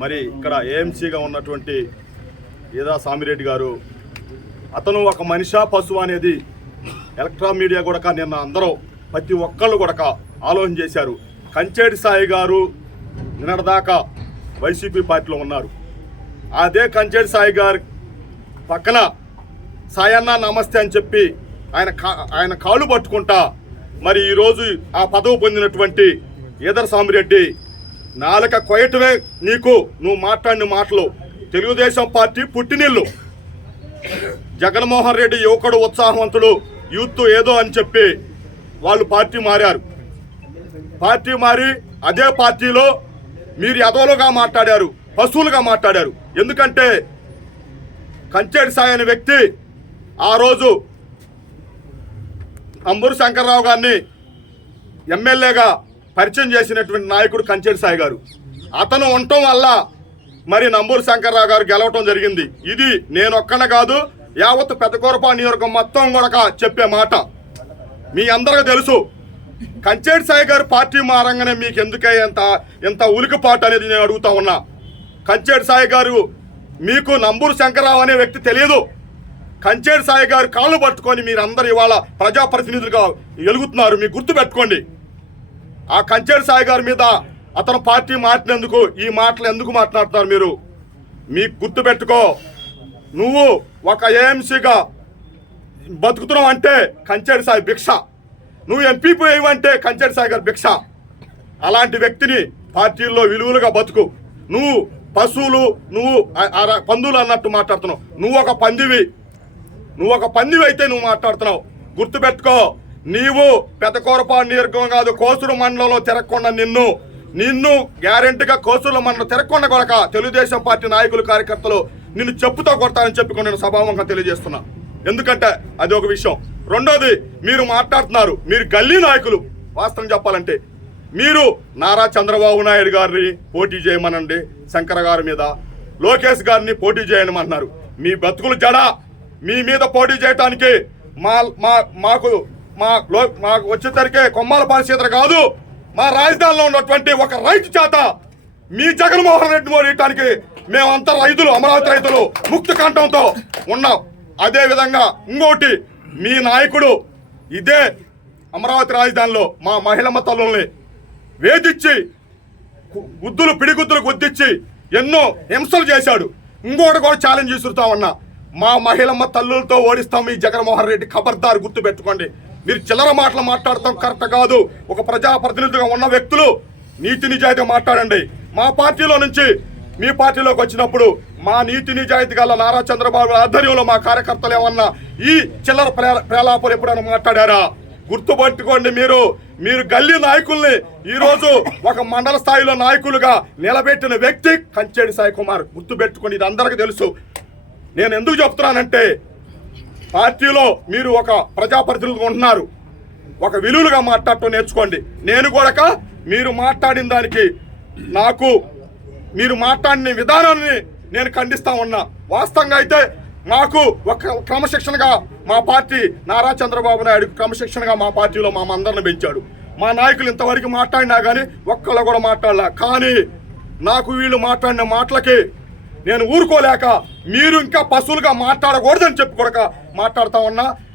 మరి ఇక్కడ ఏఎంసీగా ఉన్నటువంటి ఏదా సామిరెడ్డి గారు అతను ఒక మనిషా పశువు అనేది ఎలక్ట్రా మీడియా కూడా నిన్న అందరూ ప్రతి ఒక్కళ్ళు కూడా ఆలోచన చేశారు. కంచేటి సాయి గారు నిన్నటిదాకా వైసీపీ పార్టీలో ఉన్నారు. అదే కంచేటి సాయి గారి పక్కన సాయన్న నమస్తే అని చెప్పి ఆయన కా- ఆయన కాళ్ళు పట్టుకుంటా మరి ఈరోజు ఆ పదవి పొందినటువంటి ఈదర సామిరెడ్డి నాలుక కొయటమే నీకు నువ్వు మాట్లాడిన మాటలు. తెలుగుదేశం పార్టీ పుట్టినిల్లు. జగన్మోహన్ రెడ్డి యువకుడు ఉత్సాహవంతుడు యూత్ ఏదో అని చెప్పి వాళ్ళు పార్టీ మారారు. పార్టీ మారి అదే పార్టీలో మీరు ఎదవలుగా మాట్లాడారు పశువులుగా మాట్లాడారు. ఎందుకంటే కంచేటి సాయి అనే వ్యక్తి ఆ రోజు అంబూరు శంకర్రావు గారిని ఎమ్మెల్యేగా పరిచయం చేసినటువంటి నాయకుడు కంచేటి సాయి గారు. అతను ఉండటం వల్ల మరి నంబూరు శంకర్రావు గారు గెలవటం జరిగింది. ఇది నేను ఒక్కనే కాదు యావత్ పెద్దకూరపా నియోజకం మొత్తం కూడా చెప్పే మాట. మీ అందరికీ తెలుసు కంచేటి సాయి గారు పార్టీ మారంగానే మీకు ఎందుకే ఇంత ఇంత ఉలికిపాటు అనేది నేను అడుగుతా ఉన్నా. కంచేటి సాయి గారు మీకు నంబూరు శంకర్రావు అనే వ్యక్తి తెలియదు. కంచేటి సాయి గారు కాళ్ళు పట్టుకొని మీరందరూ ఇవాళ ప్రజాప్రతినిధులుగా ఎలుగుతున్నారు. మీకు గుర్తు పెట్టుకోండి ఆ కంచేటి సాయి గారి మీద అతను పార్టీ మాటినందుకు ఈ మాటలు ఎందుకు మాట్లాడుతున్నారు మీరు? మీకు గుర్తు పెట్టుకో. నువ్వు ఒక ఏఎంసీగా బతుకుతున్నావు అంటే కంచేటి సాయి భిక్ష. నువ్వు ఎంపీ పోయేవంటే కంచేటి సాయి గారి భిక్ష. అలాంటి వ్యక్తిని పార్టీల్లో విలువలుగా బతుకు. నువ్వు పశువులు నువ్వు పందులు అన్నట్టు మాట్లాడుతున్నావు. నువ్వు ఒక పందివి. నువ్వు ఒక పందివి అయితే నువ్వు మాట్లాడుతున్నావు. గుర్తుపెట్టుకో నీవు పెద్దకూరపాడు నియోజకం కాదు కోసూరు మండలంలో తిరగకుండా నిన్ను. నిన్ను గ్యారెంటీగా కోసూరు మండలం తిరగకుండా కొడక తెలుగుదేశం పార్టీ నాయకులు కార్యకర్తలు నిన్ను చెప్పుతో కొడతానని చెప్పి నేను సభాముఖంగా తెలియజేస్తున్నా. ఎందుకంటే అది ఒక విషయం. రెండోది మీరు మాట్లాడుతున్నారు. మీరు గల్లీ నాయకులు వాస్తవం చెప్పాలంటే. మీరు నారా చంద్రబాబు నాయుడు గారిని పోటీ చేయమనండి శంకర గారి మీద. లోకేష్ గారిని పోటీ చేయమన్నారు. మీ బతుకులు జడ. మీ మీద పోటీ చేయటానికి మా మాకు మా మాకు వచ్చేసరికి కొమ్మాల పాలసీతర కాదు. మా రాజధానిలో ఉన్నటువంటి ఒక రైతు చేత మీ జగన్మోహన్ రెడ్డి మోడీయటానికి మేమంతా రైతులు అమరావతి రైతులు ముక్తి కంఠంతో ఉన్నాం. అదే విధంగా ఇంకోటి మీ నాయకుడు ఇదే అమరావతి రాజధానిలో మా మహిళమ్మ తల్లుల్ని వేధించి గుద్దులు పిడిగుద్దులు గుద్దిచ్చి ఎన్నో హింసలు చేశాడు. ఇంకోటి కూడా ఛాలెంజ్ విసురుతా ఉన్నా. మా మహిళమ్మ తల్లులతో ఓడిస్తాం ఈ జగన్మోహన్ రెడ్డి ఖబర్దారు గుర్తు పెట్టుకోండి మీరు చిల్లర మాటలు మాట్లాడటం కరెక్ట్ కాదు. ఒక ప్రజాప్రతినిధిగా ఉన్న వ్యక్తులు నీతి నిజాయితీ మాట్లాడండి. మా పార్టీలో నుంచి మీ పార్టీలోకి వచ్చినప్పుడు మా నీతి నిజాయితీ గల నారా చంద్రబాబు ఆధ్వర్యంలో మా కార్యకర్తలు ఏమన్నా ఈ చిల్లర ప్రేలాపలు ఎప్పుడైనా మాట్లాడారా? గుర్తుపట్టుకోండి మీరు. మీరు గల్లీ నాయకుల్ని ఈరోజు ఒక మండల స్థాయిలో నాయకులుగా నిలబెట్టిన వ్యక్తి కంచేడి సాయి కుమార్. గుర్తుపెట్టుకోండి ఇది అందరికీ తెలుసు. నేను ఎందుకు చెప్తున్నానంటే పార్టీలో మీరు ఒక ప్రజాప్రతినిధులు ఉంటున్నారు. ఒక విలువలుగా మాట్లాడటం నేర్చుకోండి. నేను కూడా మీరు మాట్లాడిన దానికి నాకు మీరు మాట్లాడిన విధానాన్ని నేను ఖండిస్తా ఉన్నా. వాస్తవంగా అయితే మాకు ఒక క్రమశిక్షణగా మా పార్టీ నారా చంద్రబాబు నాయుడు క్రమశిక్షణగా మా పార్టీలో మా అందరిని పెంచాడు. మా నాయకులు ఇంతవరకు మాట్లాడినా కానీ ఒక్కళ్ళు కూడా మాట్లాడలే. కానీ నాకు వీళ్ళు మాట్లాడిన మాటలకి నేను ఊరుకోలేక మీరు ఇంకా పశువులుగా మాట్లాడకూడదని చెప్పి కూడా ఉన్నా.